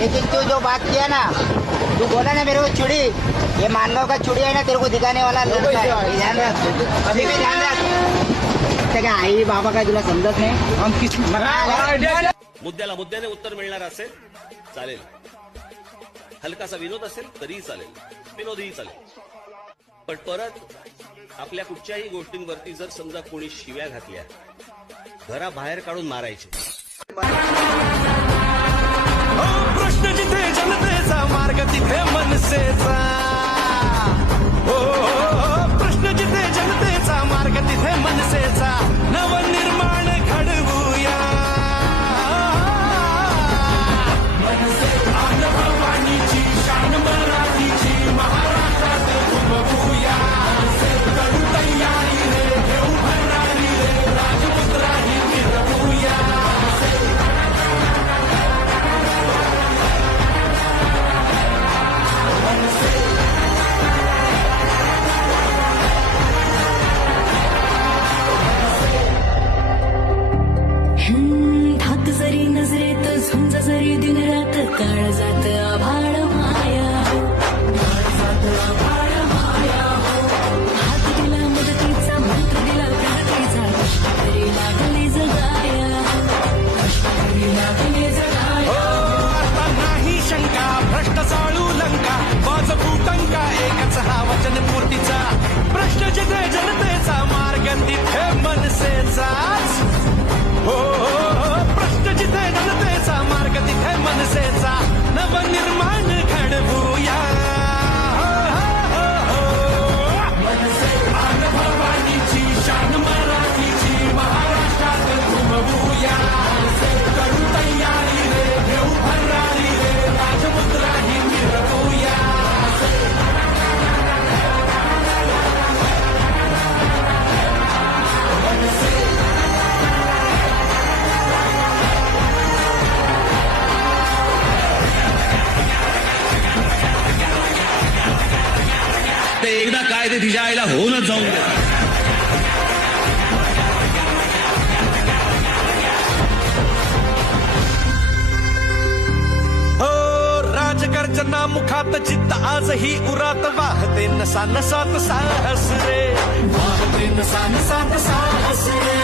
लेकिन तू जो बात किया ना, तू बोला ना मेरे को चुड़ी, ये मानगांव का चुड़ी है ना, तेरे को दिखाने वाला लड़का है, ध्यान रख, अभी भी ध्यान रख. ते काय आई बाबा काय तुला समजत नाही. हम किस मुद्द्याला मुद्द्याने उत्तर मिळणार असेल चालेल, हलकासा विनोद असेल तरीही चालेल, विनोदही चालेल, पण परत आपल्या कुठच्याही गोष्टींवरती जर समजा कोणी शिव्या घातल्या, घराबाहेर काढून मारायचे. प्रश्न जिथे जनतेचा मार्ग तिथे मनसेचा. प्रश्न जिथे जनतेचा मार्ग तिथे मनसेचा. नवनिर्माण घडवूया. भवानीची शान मराठीची महाराष्ट्रात उभवूया. करू तयारी रे, घेऊ भरारी रे, राजमुद्राही मिरवूया. धाक जरी नजरेत झुंज जरी दिन रात काळ जात आभाळ माया. हात दिला मदतीचा, मंत्र दिला प्रगतीचा, कष्ट तरी लागले जगाया. आता नाही शंका, भ्रष्ट चाळू लंका, वाजवू टंका, एकच हा वचन पूर्तीचा. प्रश्न जिथे जनतेचा मार्ग तिथे मनसेचाच. प्रश्न जिथे जनतेचा मार्ग तिथे मनसेचा. नवनिर्माण घडवूया. भवानीची शान मराठीची महाराष्ट्रात घुमवूया. करू तयारी रे, घेऊ भरारी रे, राजमुद्राही मिरवूया. ते एकदा काय ते तिच्या आईला होऊनच जाऊन दे. राजगर्जना मुखात चित्त आजही उरात वाहते नसा नसात साहस रे. वाहते नसा नसात साहस रे.